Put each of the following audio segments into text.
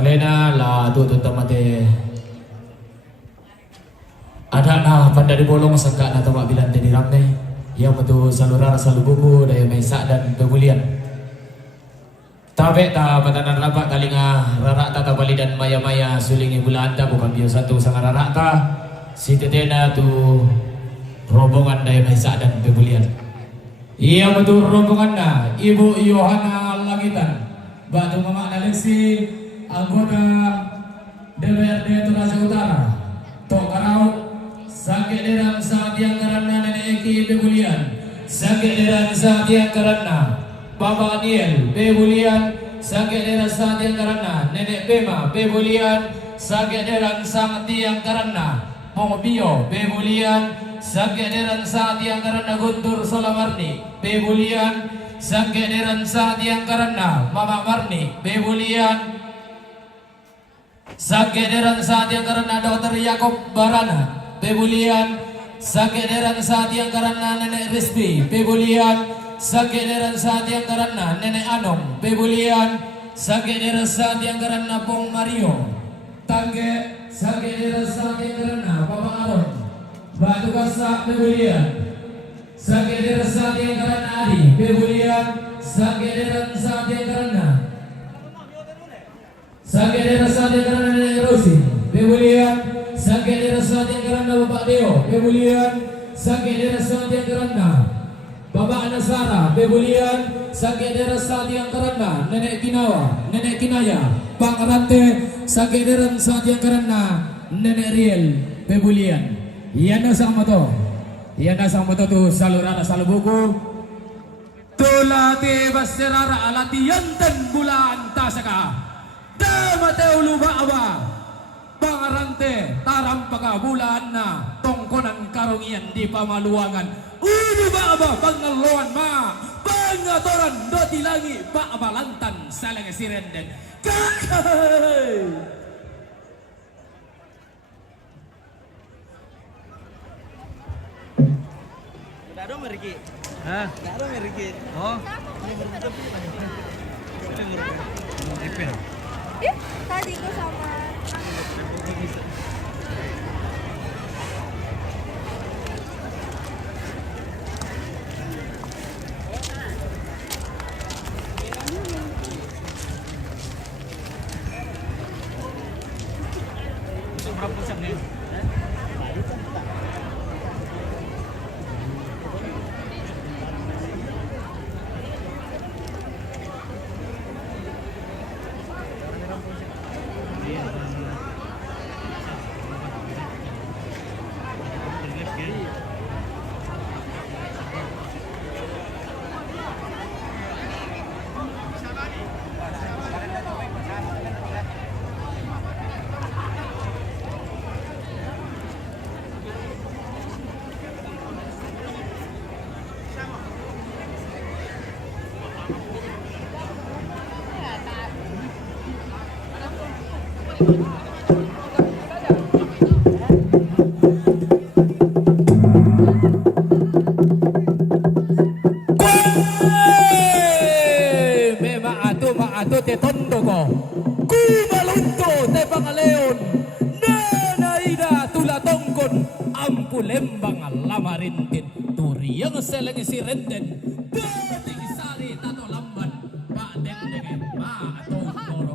Kalena la tutut tamate ada na pada di bolong sangka na tamak bilan di ramai yang betul salurar salubuku daya mesa dan pemulihan tabe ta patanan rapat kalinga rarak tata bali dan maya-maya sulingi bulan anda bukan biasa satu sangat rarak ta si tetena tu rombongan daya mesa dan pemulihan iya betul rombongan na Ibu Yohana Langitan Batu Mama Alexi anggota DPRD Toraja Utara Tokarau sakit deran saat yang karena nenek Eki Bebulian sakit deran saat yang karena Bapak Aniel Bebulian sakit deran saat yang karena nenek Bema Bebulian sakit deran saat yang karena Mobio Bebulian sakit deran saat yang karena Guntur Solamarni Bebulian sakit deran saat yang karena Mama Marni Bebulian sakit deran saat yang karena Dr. Yakob Barana Bebulian sakit deran saat yang karena Nenek Rizbi Bebulian sakit deran saat yang karena Nenek Anom Bebulian sakit deran saat yang karena Pong Mario Tangge sakit deran saat yang karena Papa Aron Batu Kasa Bebulian sakit deran saat yang karena Adi Bebulian sakit deran saat yang karena sakit dirasa dia karena Nenek Rosi Bebulian sakit dirasa dia karena Bapak Deo Bebulian sakit dirasa dia karena Bapak Anasara Bebulian sakit dirasa dia karena Nenek Kinawa Nenek Kinaya Pak Rante sakit dirasa dia karena Nenek Riel Bebulian Yana sang moto tu salurana salubuku tulati basirara alati yanten bulan tasaka Mateo luba pangarante tarampaka bulan na tongkonan karungian di pamaluangan uluba pangaluan ma pangatoran doti lagi pak balantan salang sirenden kakay udah dong Meriki hah udah dong Meriki oh tadi gue sama berapa pusat nih? te tondo ko kumalunto te pangaleon nanaida tulatongkon ampulembang lamarintin turiyang seleng sirenden dating sari tato lamban ba dendenge ba atong toro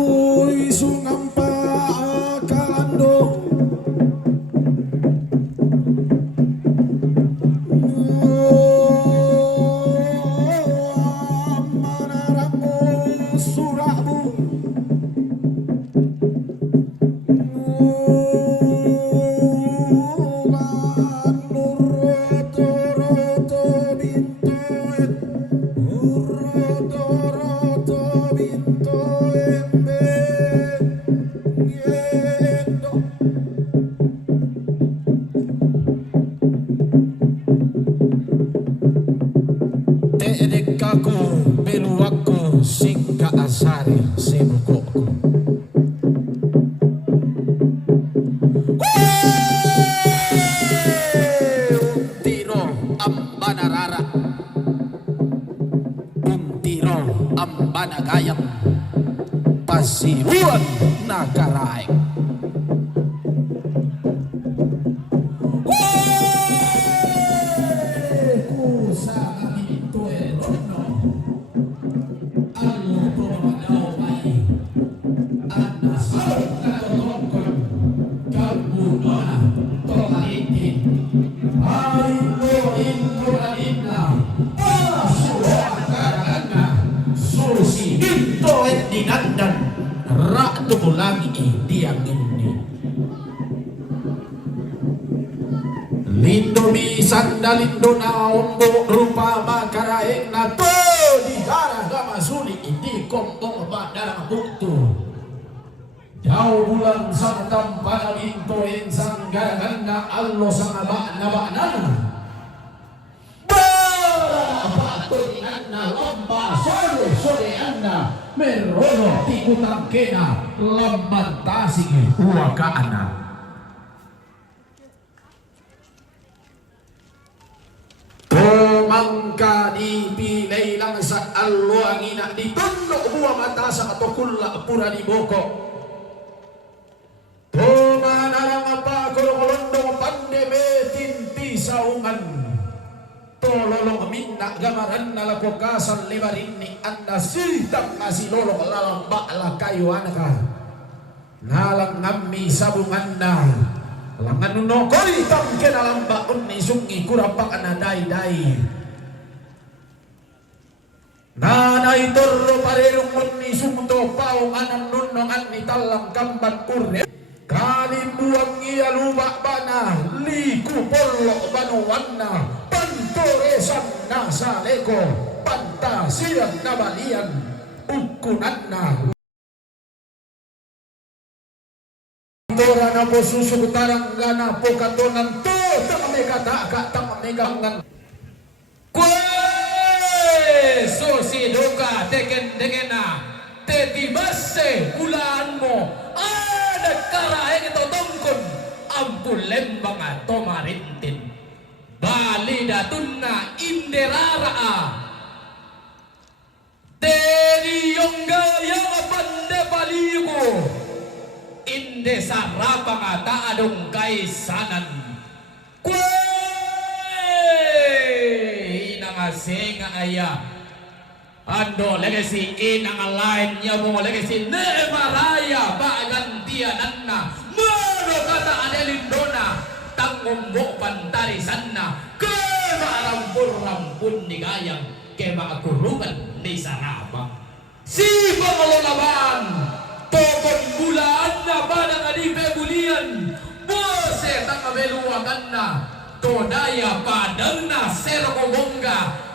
Kui sungampa kalando manaramu surabu roto bintoet roto bintoet yendo Teedekaku beluaku singka asari sebukoku Untiro ambana rara Untiro ambana gayam Pasiruan nagaraek dinandan ratu lagi diang ini lindo bisanda lindo naombo rupa makaraeng na to di gara gama suli di kompong badara buktu jauh bulan santam pada binto yang sanggaran na allo sang abak-nabak anna lomba sore anna merono tikutang kena lamban tasing uwaka anna Mangka dipilih lang sa alwangina ditundok buah mata sa katokulla pura di boko Tumanarang apa kolong-kolondong pandeme tinti saungan Tololong minna gamaran na lakokasan limarin ni anda sitang nasilolong lalambak lakayo anaka nalang ngami sabungan na langan nunokori tangke nalambak unni sungi kurapak anadai-dai nanay torro parerong unni sumto paong anang nunong anni talang kambat kurne kalimbuang iya lubak bana liku polok banuwanna pantoresan nasa leko pantasiran na balian ukunan na tora na po susugutarang gana po katonan to tangame kataka tangame gangan kwe sosidoka teken na tetibase ulaan mo nagkaraeng ito tungkol ang pulembang at tomarintin balidatun na inderara teniyong gaya pande baligo inde sarapang at taadong kaisanan kwe inangasenga aya ando legacy inang lain niya mo legacy ne maraya bagantianan na mano kata adelindona tangumbo pantarisan na ke marampur-rampun ni gayang ke maakurugan ni sarapa si pangalaman tokon bulaan na padang adipe bulian bose tangabeluwagan na todaya padang na serokobongga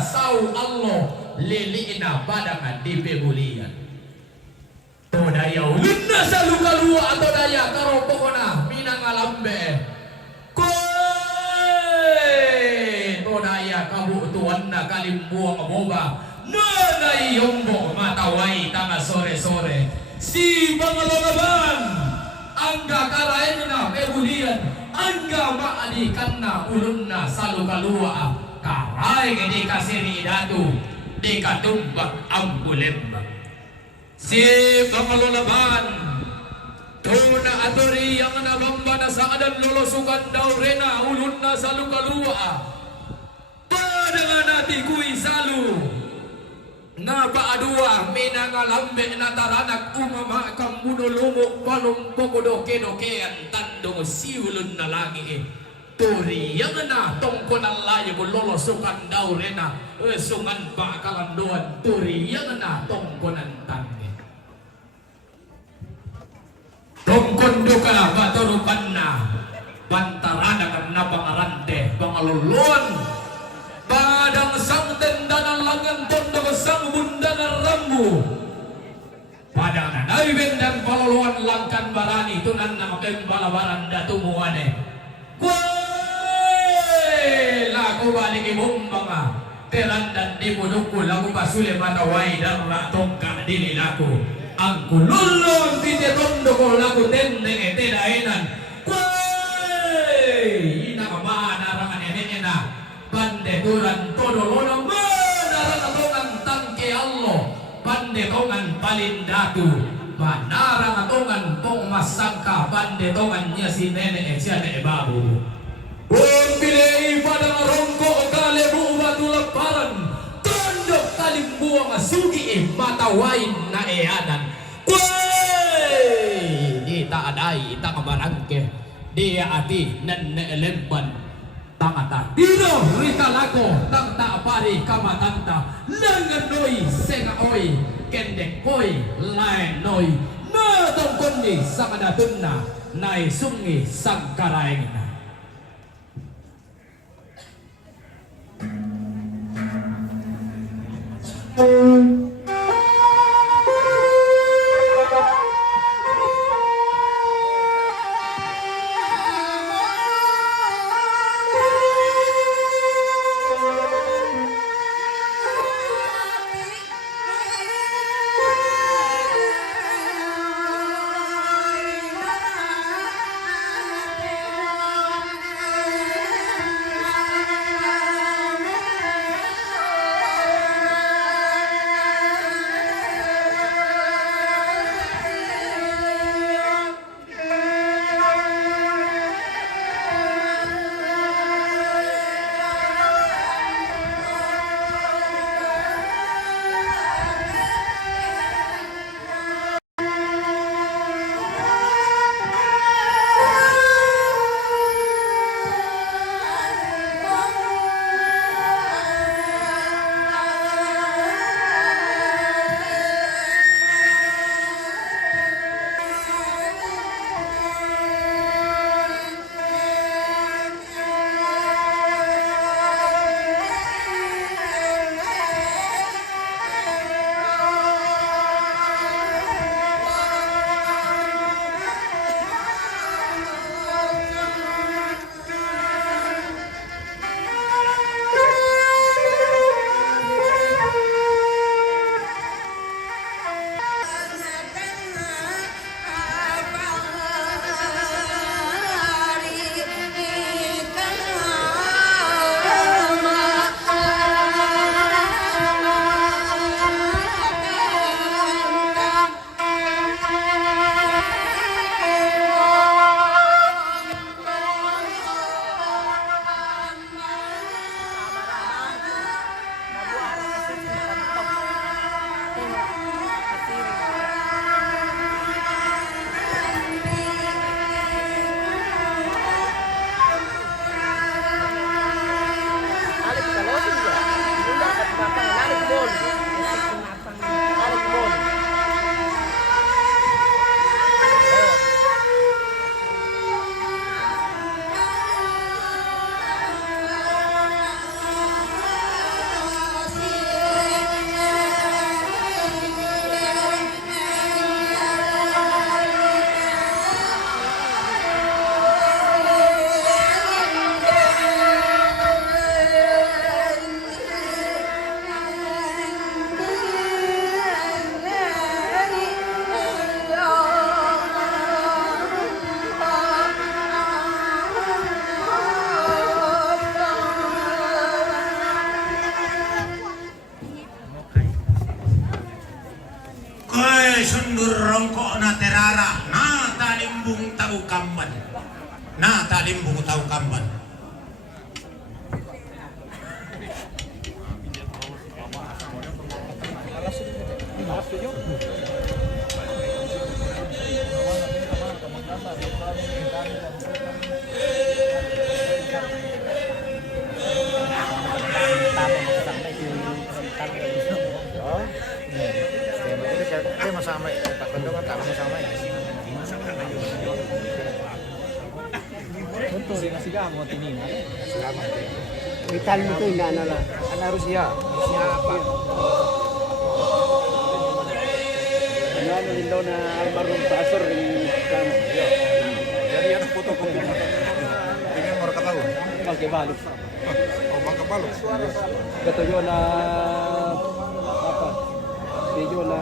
sau Allah liliina pada ngadipe bulian todaya ulun na sa luka-lua atau daya karopokona minang alambe koe todaya kabutuan na kalimbuang boga manay yombo matawai tanga sore-sore si pangalaban angga karain na pebulian angga maadikan na ulun na sa luka-lua karay di kasiri datu di katumbak ang bulembak si pangalolaban tuna atori yang nabamba na sa adan lolosukan daw rena ulun na sa lukalua pada nga nati kuy salu nga paadua minangalambe na taranak umama kang munulungo panumpoko doke-dokean tandong siulun na lagi turi yang na tongko na layo ko lolosukan daw rena sungan bakalan doan turi yang na tongko nan tangi tongkon do ka na baturukan na bantarana kan na bangarante bangaluluan padang sang tenda na langan tondo sang bunda na rambu padang na naiben dan paloluan langkan barani tunan na makin balabaran datumuane kuy laku balik ibong mga teran dan dibuduku lagu pasule matawai dan ratongka dili laku ang kululong pite tondo ko lagu tendeng etedainan kuy ina kamana rangan enenya na bandeturan todolona manarang tangke Allah bandetongan palindatu manarang atongan pong masangka bandetongannya si nenek siya nenek babu pilih pada rongko kale batu lebaran tondok kalimbuang sugi matawain na eanan kuy di tak adai tak kabarangke dia ati nenek lemban tangata dino rika lako tang ta pari kamatanta langanoi sengaoi kendek koi lain noi na tongkonni sakadatunna nai sungi sangkaraingna sundur rongkok na terara na talimbung tahu kamban na talimbung tahu kamban Italia itu enggak ada lah. Karena Rusia. Rusia apa? Ano din daw na almarhum pastor ng Islam. Jadi ada fotokopi dengan orang ketahuan. Magkabalo. Oh, Bangka Balok. Gato yun na apa? Medyo na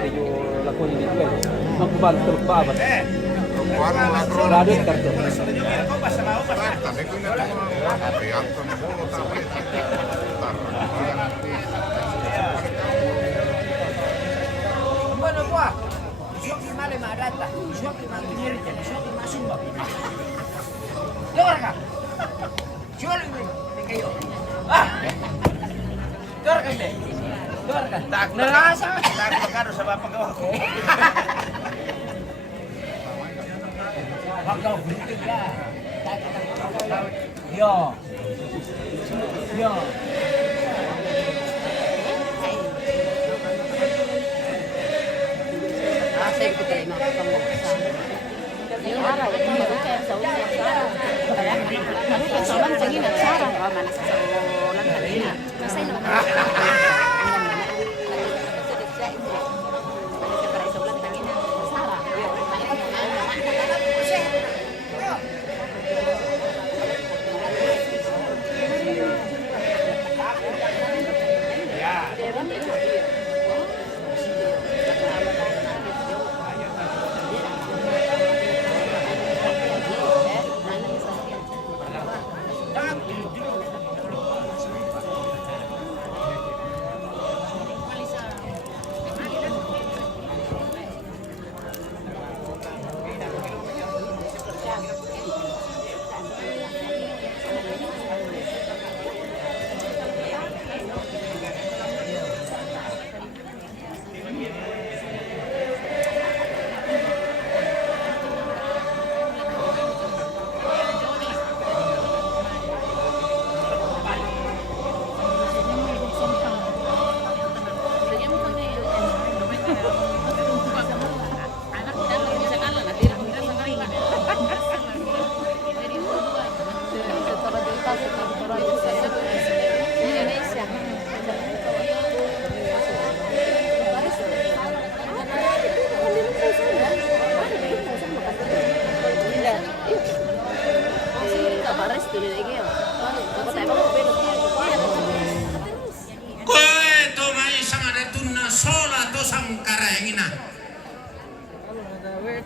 medyo lakon dito eh. Magkabalo terus pa ba? Warna lakron. Radyo karto. Tapi ko na tapi ang tumbo tapi. Bueno, pues, yo que mal me arata, yo que mal quiere, yo que más un papel. Yo acá. Yo le que yo. Ah. Dorkande. Dorkan. Tak nerasa, tak pagkano sa papagawa ko. Pagaw butik ka. Yo. Yo. Saya kita terima kamu kesana. Yung araw, ito maruka sa ulo ng Sara. Kaya maruka sa ulo ng Sara. Sara, mana sa ulo ng Sara. Masay naman ako.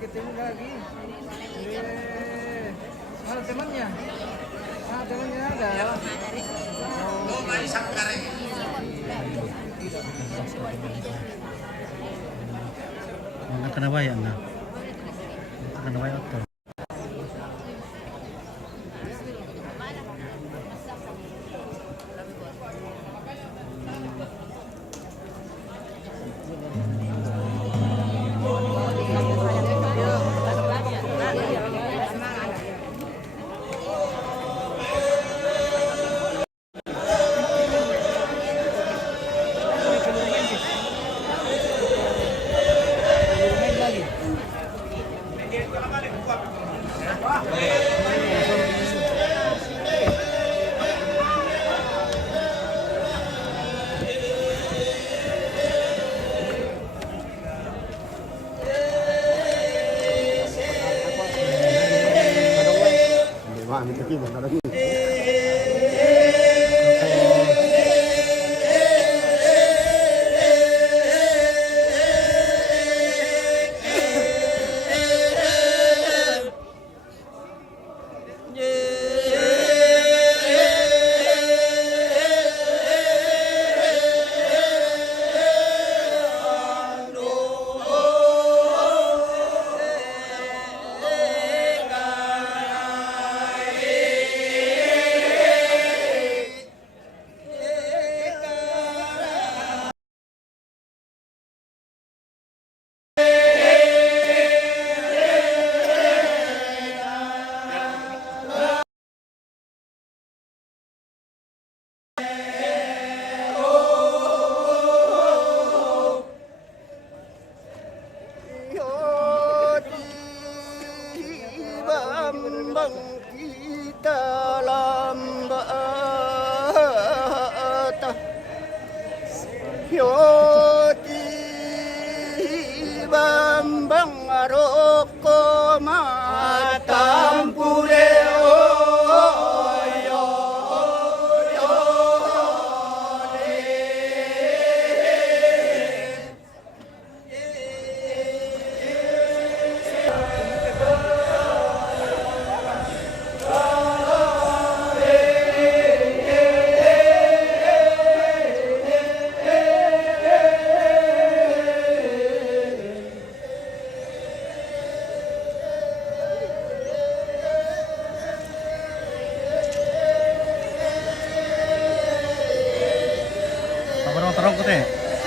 ketemu lagi. Mana temannya? Mana temannya ada? Oh, mai sangkare. Nakanabayan na. Nakanabayan to. Roti Bambang Roko Matampure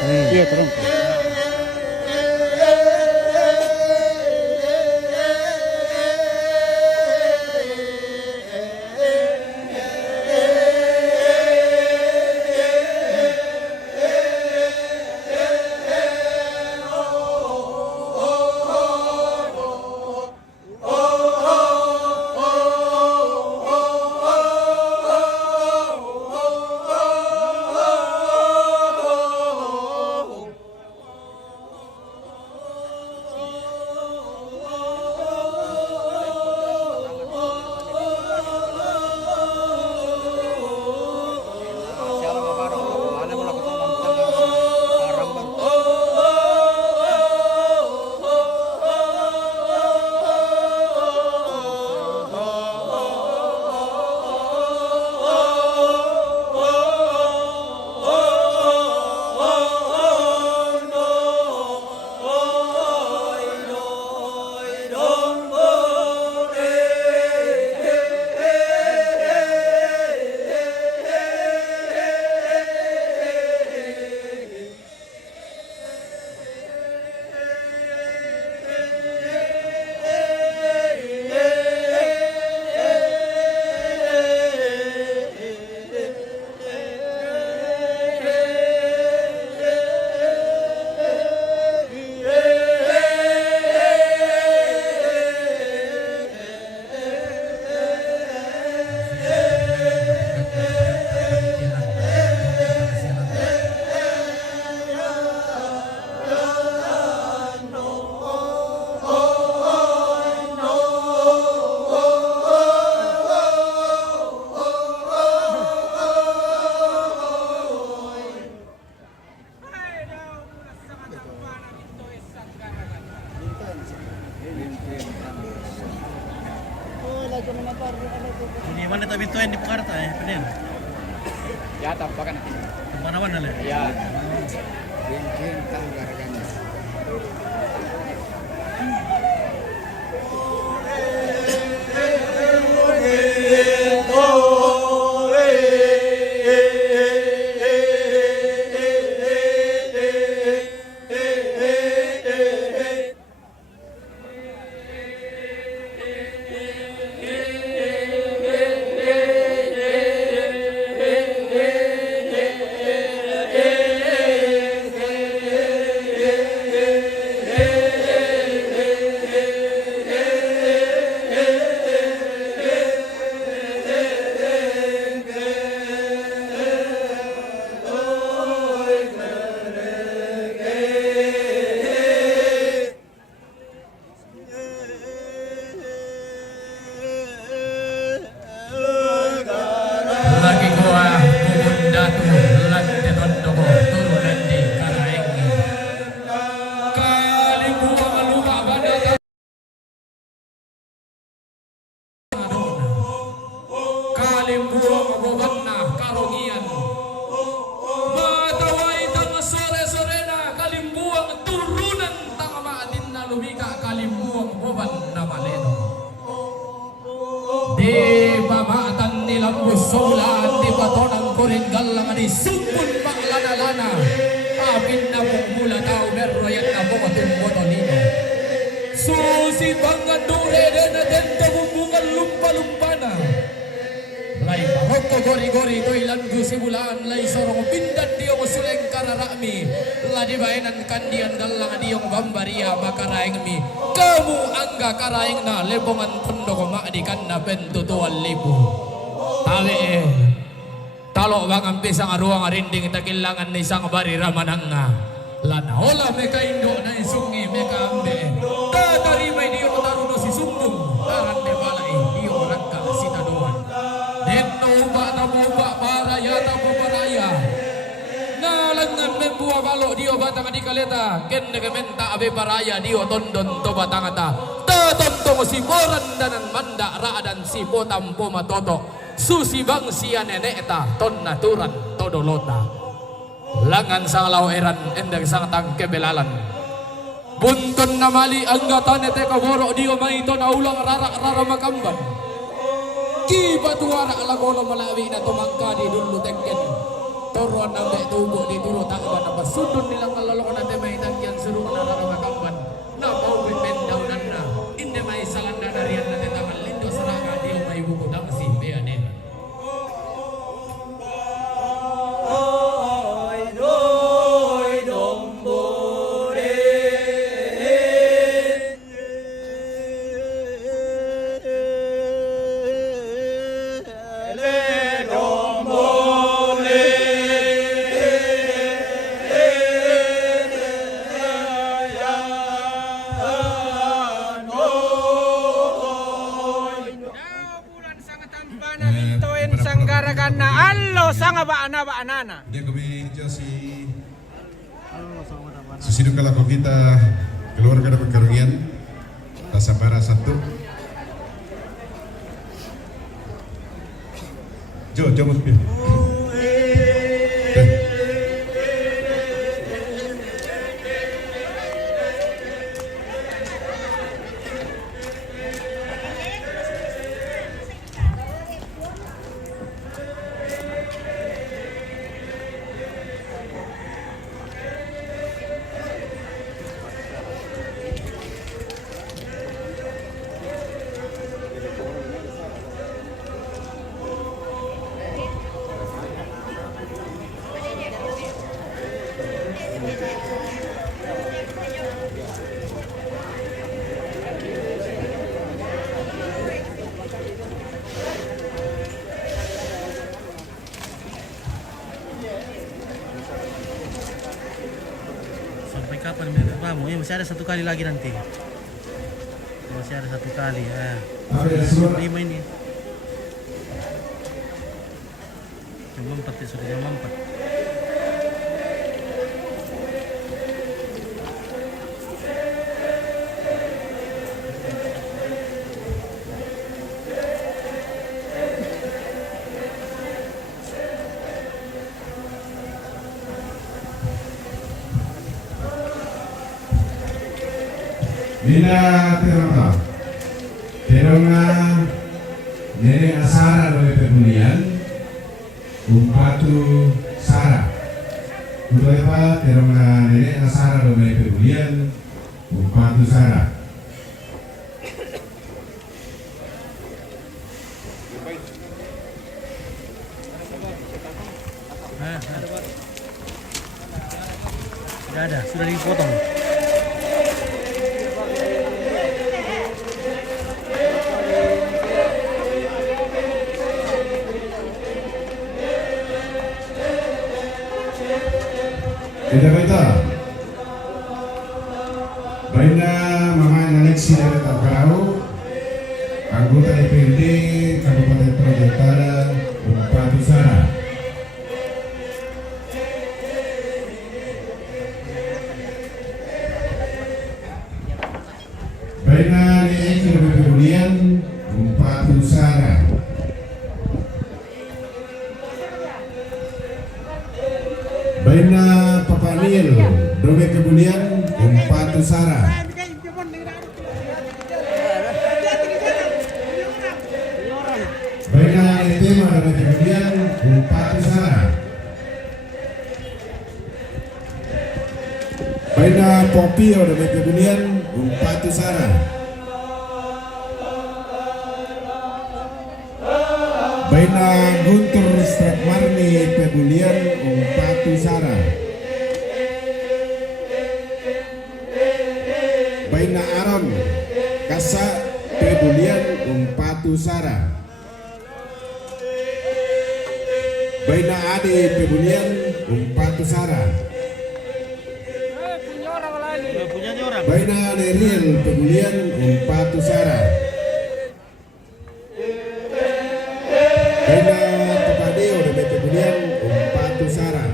Iya, terus. Ini mana tapi itu yang di Jakarta ya, benar? Ya, tampakan. Mana-mana lah. Ya. Lagi gua bubunda tuh lagi tenondo turun di karaeng kali gua lupa pada kali gua bobana karongian batawai tang sore-sorena kali buang turunan tang maatin na lumika kali buang boban na maleno di pamatan nilang busolan di patonang kuringgal lang di sumpun maklana-lana apin na mula tao meroyan na bumatong botolino susi bangan dure dan atento bumbungan lumpa-lumpana lay baroko gori-gori toilan gusibulaan lay sorong pindan diyo suleng kararami ladi bayanan kandian galang diyong bambaria makaraeng mi kamu angga karaeng na lebongan pondok maadikan na pentutuan libu tawe Talo bang pisang aruang arinding itakilangan ni isang bari ramanang nga. Lanaola meka indo na isungi meka ambe. Tatarimay diyo taruno si sumbong. Taran de balay diyo ragka si taduan. Dito uba tamuba para yata po paraya. Nalangan membuah balo diyo batang di kaleta. Ken negamenta abe paraya diyo tondon to batang ata. Tatontong si Moran dan Manda Raadan si Potampo Matoto. Susi bang siya nenek eta ton naturan todolota langan sang laweran endang sang tangke belalan buntun namali anggatan ete kaboro dio maito na ulang rarak rara makamban kiba tuara alagolo malawi na tumangka di dulu tengken toruan nambe tubo di turo takban na basudon nilang kaloloko na temay tangkian suruh na rara makamban na pauwi pendaw na inde may salanda darian na tetaman lindo saraka dio may bukudang si beanen. Baanana. Dia kami si susiduk kalau kita keluar dari perkerugian Tasabara 1. Jo mungkin. Sampai kapan mereka kamu? Masih ada satu kali lagi nanti. Masih ada satu kali. Lima ini. Jam 4 sudah jam 4. Nina terong nene asara doe pemulian umpatu sara udoe pa terong nene asara doe pemulian umpatu sara Sudah ada, sudah dipotong. Kita Baina Mama Alexi dari Tabrau, anggota DPRD Kabupaten Toraja Utara, Bupati Sara. Baina Alexi dari Kemulian, Bupati Sara. Baina Papanil, Dobe Kemulian, Bupati Sara. Baina Etema Dobe Kemulian, Bupati Sara. Baina Popio Dobe Kemulian, Bupati Sara. Baina Guntur Stratmarni Pebulian, Bupati Sara. Baina Aron Kasa Pebulian, Bupati Sara. Baina Ade Pebulian Umpatu Sara. Punyanya orang. Baina Neriel Pebulian Umpatu Sara. Baina Papadeo de Pebulian Umpatu Sara.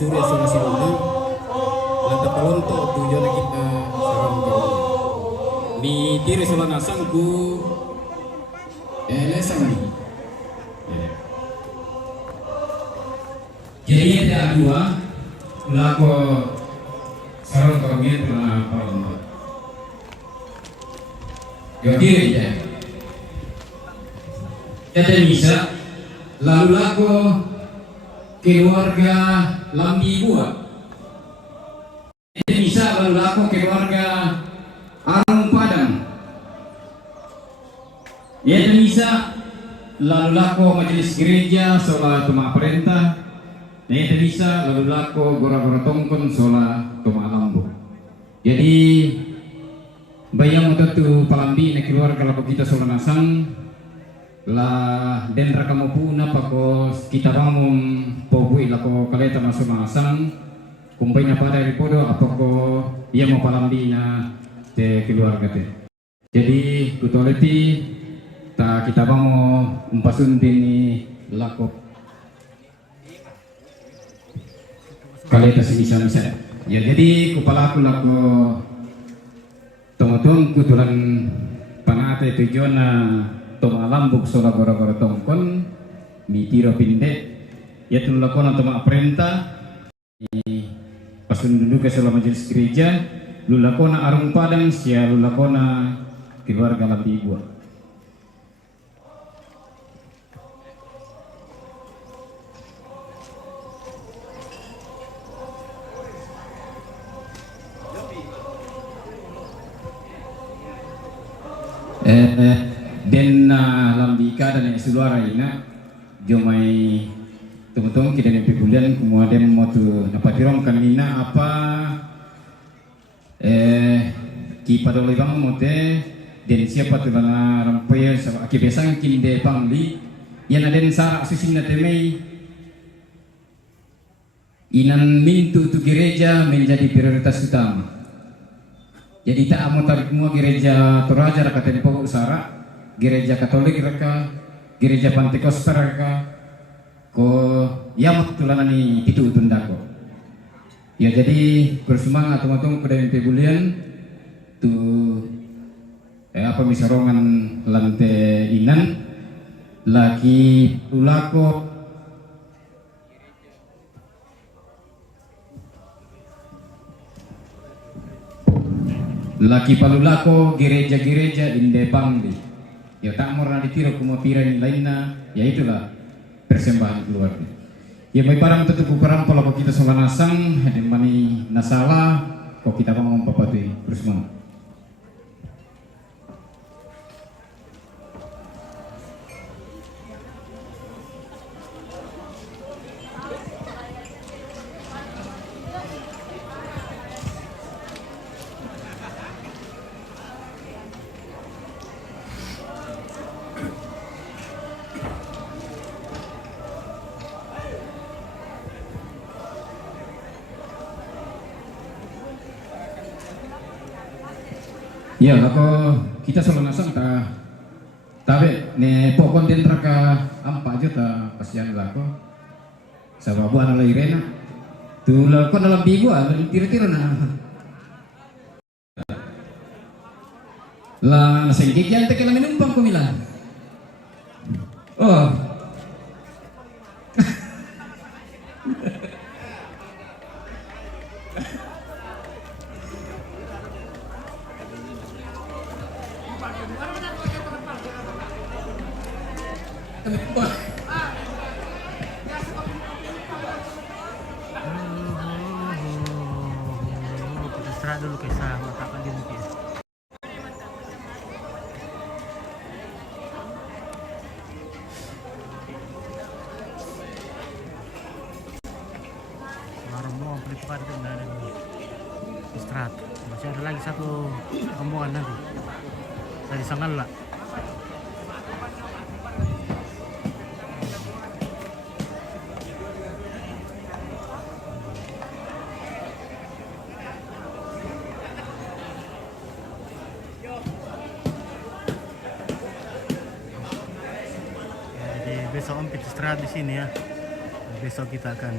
Surya Surasiluna lata palonto tujuan kita sarang kau ni tiri solana sangku lesang Jadi ada dua lako sarang kami telah palonto. Jadi ya. Ada bisa lalu lako keluarga Lambi Buat. Ini bisa lalu aku keluarga Arung Padang. Ini bisa lalu aku majelis gereja sola tuma perintah. Ini bisa lalu aku gora-gora tongkon sola tuma lambu. Jadi bayang tu palambi ne keluarga laku kita sola nasang la den rakamu puna pakos kita bangun pobui lako kaleta masuk masang kumpainya pada ripodo apako ia mau palambi na te keluarga te. Jadi kutoleti ta kita bangun umpasun tini lako kaleta semisa-misa. Ya jadi kepala aku lako tong-tong kutulan panate tujuan na toma lambuk sola gora-gora tongkon mitiro pinde ya tu lakona toma perintah pasun duduk ke sola majelis gereja lu lakona Arung Padang sia lu lakona keluarga Lambi Buat. Den lambika dan seluara ina jomai tungtung kita nempi bulan kemudian mau tu dapat dirong kanina apa ki padoloi bang mote den siapa tu bang rampai aki besang kinde pangli yang ada sarak susinna temei inan mintu tu gereja menjadi prioritas utama. Jadi tak mau tarik semua gereja Toraja raka tempo usara, gereja Katolik raka, gereja Pantekosta raka, ko yamak tulanani itu utundako. Ya jadi bersemangat teman-teman pada mimpi bulian tu apa misarongan lantai inan lagi ulako Laki palulako gereja-gereja inde pangdi. Ya tak morna ditiro kumapira ni lainna, ya itulah persembahan keluarga. Ya may parang tutup parang pala ko kita sa nasang, hadin mani nasala, ko kita pa mong papatuloy. Terus mo. Ya, ako kita sa nasang tabe ne po konten traka ampa juta pasian lako sa babuan ala Irena tulal ko dalam bigo tiro-tiro na la nasengkik yan teke la minumpang ko mila oh Kita istirahat dulu guys, matakan diri guys. Rombongan pelipar itu nggak ada nih. Istirahat. Masih ada lagi satu rombongan nanti dari Sangala. Besok Om kita istirahat di sini ya. Besok kita akan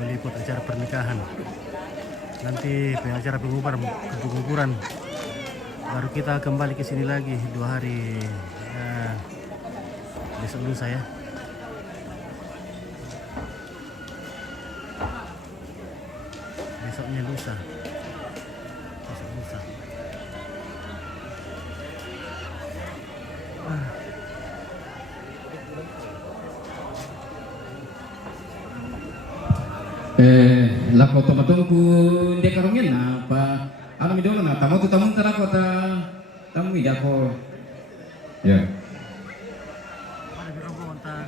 meliput acara pernikahan. Nanti acara pengukuran. Baru kita kembali ke sini lagi 2 hari. Besok lusa ya. Besoknya lusa. Besok lusa. Lako tomatong ku de karungin na pa ano mi dolo na tamu tara ko tamu ida ko ya Ada di rombongan ta.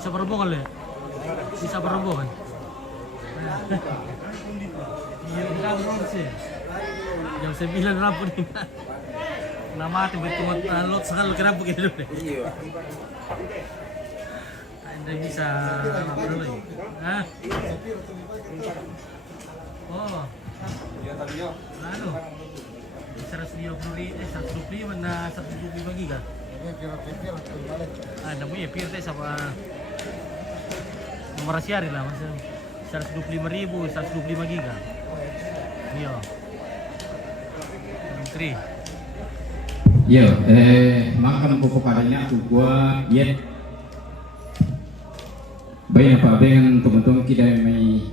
Bisa berombongan ya? Bisa berombongan. Iya, udah sih. Jam 9 rampun ini. Nama tiba-tiba lot sekali kenapa gitu deh. Iya. Anda bisa apa dulu ya? Hah? Oh. Iya tadi ya. Lalu 120 mana 125 giga? Ada punya pirte sama nomor siari lah, maksudnya 125.000, 125 giga. Iya. Menteri. Yo, makan pokok padanya aku gua yet. Baik apa dengan teman-teman kita mai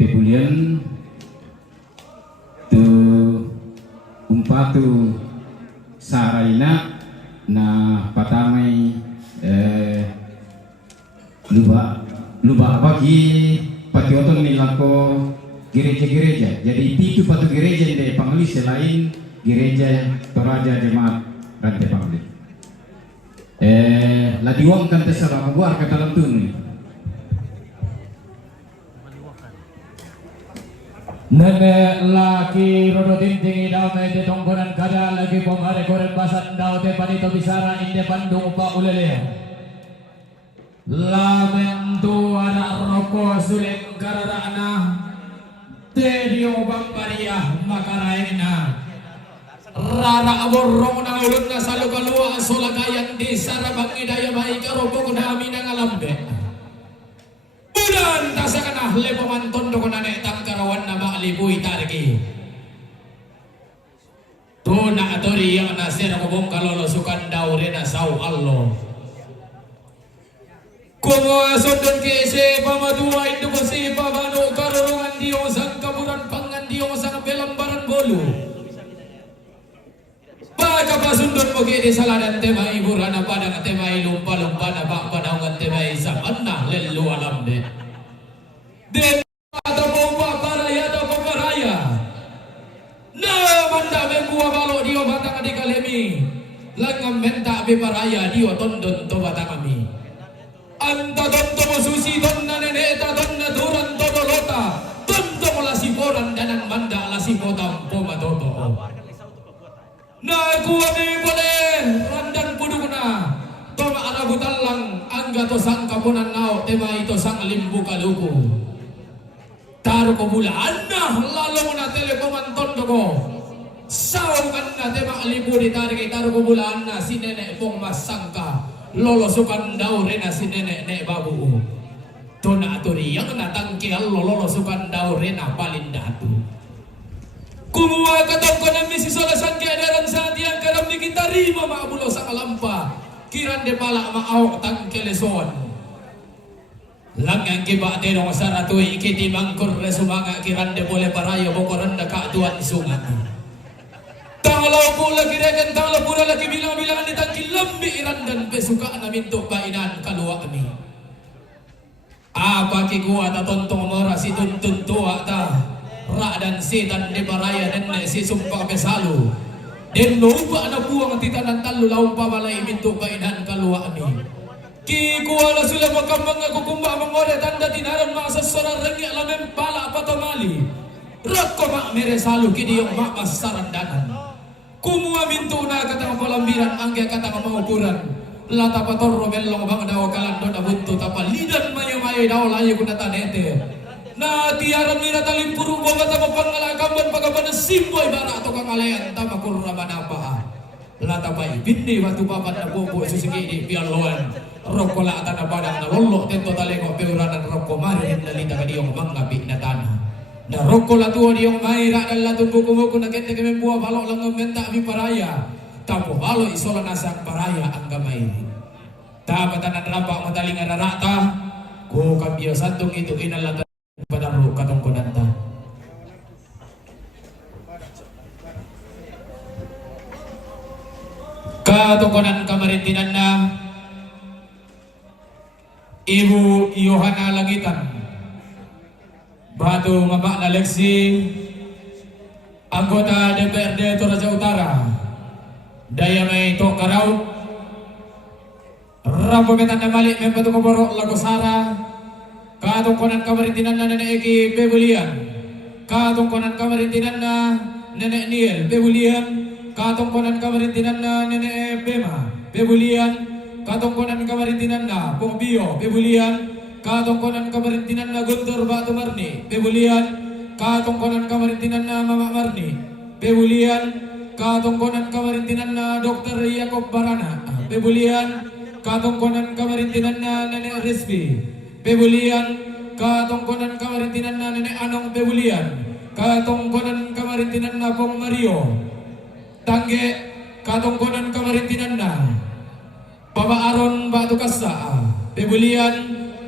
pebulian tu umpatu saraina na patamai luba bagi patioton nilako gereja-gereja. Jadi itu patu gereja yang panggil selain gereja Toraja Jemaat Rantai Pangli. Ladiwang kan terserah buar kata dalam tuni. Nenek laki rodotin tinggi damai di tongkonan kada lagi pomare koren basan dau te panito bisara inde Bandung pa ulele. Lamen tu anak rokok suling kararana tedio bang pariah makaraina. Rara borong na ulun na salu kalua solagayan di sarabang idaya baik karobok nami nang alambe. Bulan tasakan ahle pamanton do konane tangkarawan na maalibuy targi. Tuna atori yang nasir ko bong kalolo sukan daw rena sau allo. Kumo asodon ke se pamadua itu ko si pabano karurungan dio sang kaburan pangan dio sang belambaran bolu. Baca pasundon mo kini saladan tema iburana padang tema ilumpa-lumpa na bak panaungan tema isaman na lelu alam de. Den atau bomba paraya atau pemaraya. Na manda membuah balok dio batang di kalemi. Langam menta be paraya dio tondon to batang kami. Anta tonto mo susi tonna neneta tonna duran todolota. Tonto mo lasiporan danang manda lasipotam po matoto. Na kuami boleh randan puduna toma arabu talang angga to sang kapunan nao tema ito sang limbu kaluku taru ko bulan na lalo na telepoman tondo ko saungan na tema limbu di tarik taru ko bulan na si nenek pong masangka lolo sukan daw rena si nenek nek babu to na aturi yang natangki allo lolo sukan daw rena palindatu. Kumuha katong ko ng misisolasan kaya daran sa tiyang karam ni kita rima maabulo sa kalampa kiran de pala maawak tang keleson langang kiba de no saratoy ikiti mangkur resumanga kiran de boleh parayo bokoran da kaatuan sungat tanglaw po lagi rekan tanglaw pura lagi bilang-bilangan ni tangki lambi iran dan besuka na minto bainan kalua kami apa kikuha ta tontong mora si tuntun tua ta Ra dan setan di baraya nenek si sumpah besalu den lupa na buang titanan talu laung pabalay minto kainan kalua ami ki kuala sila makambang ako kumba mangore tanda tinaran mga sasara rengi alamem pala patamali rakko mak meresalu kini yung mak masarandanan kumua minto na katang palambiran angge katang maukuran lata patorro belong bang daw kalando na bunto tapalidan mayo-mayo daw layo kunatanete na tiaran nila talim puro mo bata mapangalakamban pagkapan simboy bara ato kang alayan tama kurra manapa lata pa ibindi batu papan na bobo susiki di pialuan roko la ata na padang na lolo tento talengo peuranan roko mari dalita ka diyong mangabi na tanah na roko la tuwa diyong maira dan latun buku-buku na kente keme buah balok lang menta abi paraya tapo balo isola nasang paraya ang gamay tapatan na rampak mataling ararata ko kambiyo santong itu inalata padaru katong kunanta katungkonan kamarintinan na Ibu Yohana Langitan Batu Mama Alexi anggota DPRD Toraja Utara Dayamay Tokarau Rambumetan na mali membatu Koborok Lagosara katungkonan kamarintinan na nenek Eki Bebulian katungkonan kamarintinan na nenek Niel Bebulian katungkonan kamarintinan na nenek Bema Bebulian katungkonan kamarintinan na Pombio Bebulian katungkonan kamarintinan na Guntur Batu Marni Bebulian katungkonan kamarintinan na Mama Marni Bebulian katungkonan kamarintinan na Dr. Yakob Barana Bebulian katungkonan kamarintinan na nenek Rizvi Pebulian katongkonan kamarintinan na Nenek Anong Bebulian, katongkonan kamarintinan na Pong Mario, Tangge katongkonan kamarintinan na Papa Aron Batu Kasa, Bebulian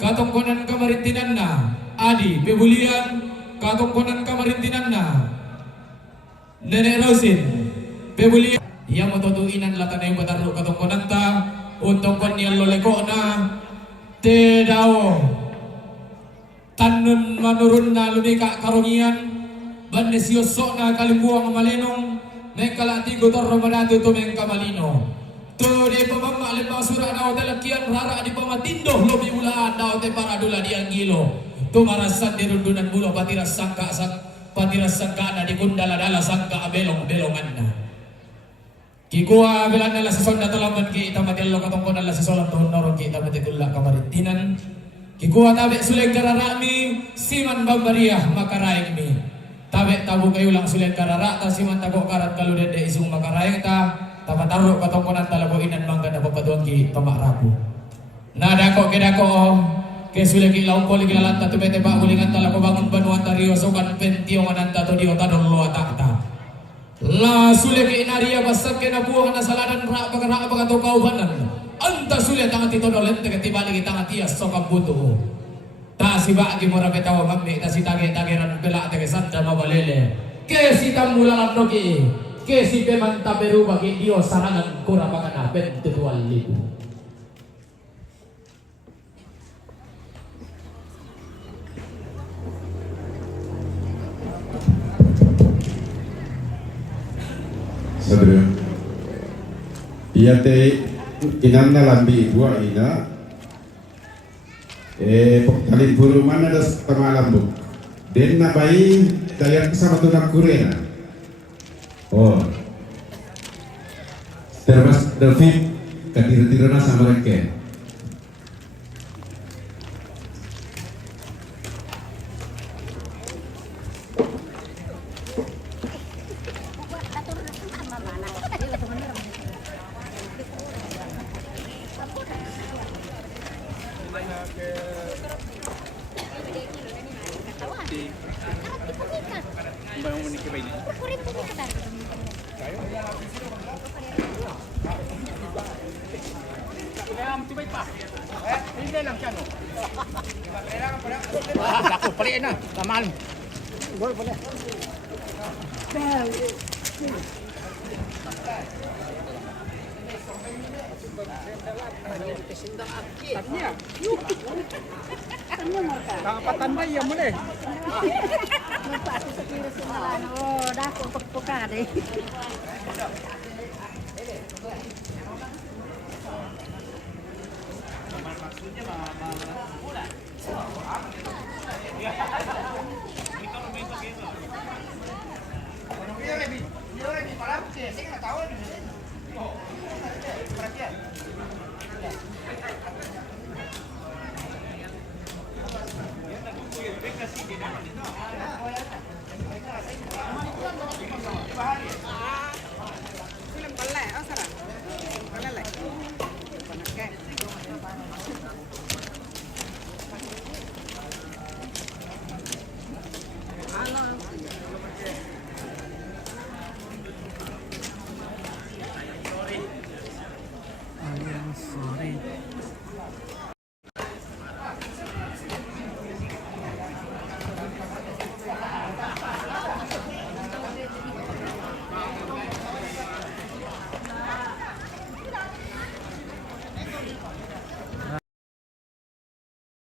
katongkonan kamarintinan na Adi Bebulian, katongkonan kamarintinan na Nenek Rosin Bebulian yang matutuinan lata na yung batarlo katongkonan ta untuk kanyang loleko na Tedao tanun manurun na lumika karongian banesyoso na kalimbuang malinong nekalati gotor romanado tumeng kamalino to de pamama lemang sura na talakian rara di pamatindo lobi ulaan na te para dula di anggilo tumarasan di rundunan bulo patiras sangka na di kundala dala sangka abelong-belongan na Kikuha bilang nila sa sonda talaman ki itamatilo katongkon nila sa solang tahun norong ki itamatikulla kamaritinan. Kikuha tabi suling kararami siman bambaria makaraing mi. Tabi tabu kayo lang suling karara ta siman tago karat kaluden de isung makaraing ta tapataro katongkonan talago inan mangga na papatuan ki pamarapo. Nadako kedako ke suling ilaw poli kilalanta tubete ba ulingan talago bangun banuan tario sokan pentio ananta to dio tadon lo atakta. La sulit ke inaria basak ke nabuang na saladan rak baga kaubanan. Anta sulit tangan tito dolen te ketibali kita ngatia sokap butuh. Ta si bagi mora betawa mammi ta si tage-tageran bela te sanda mabalele. Ke si tamulalan noki. Ke si pemanta beru bagi dio sarangan kura bagana bentual libu. Saudara, ia te inamna lambi dua ina, poktalin buru mana das tamalambu, den nabai dayar sama tunang kurena. Oh, termas delfin katir-tirana sama reke. Aku pelik na, tamal. Gol pelik. Kakapatan ba iya mulai? Oh, dah peka deh. Maksudnya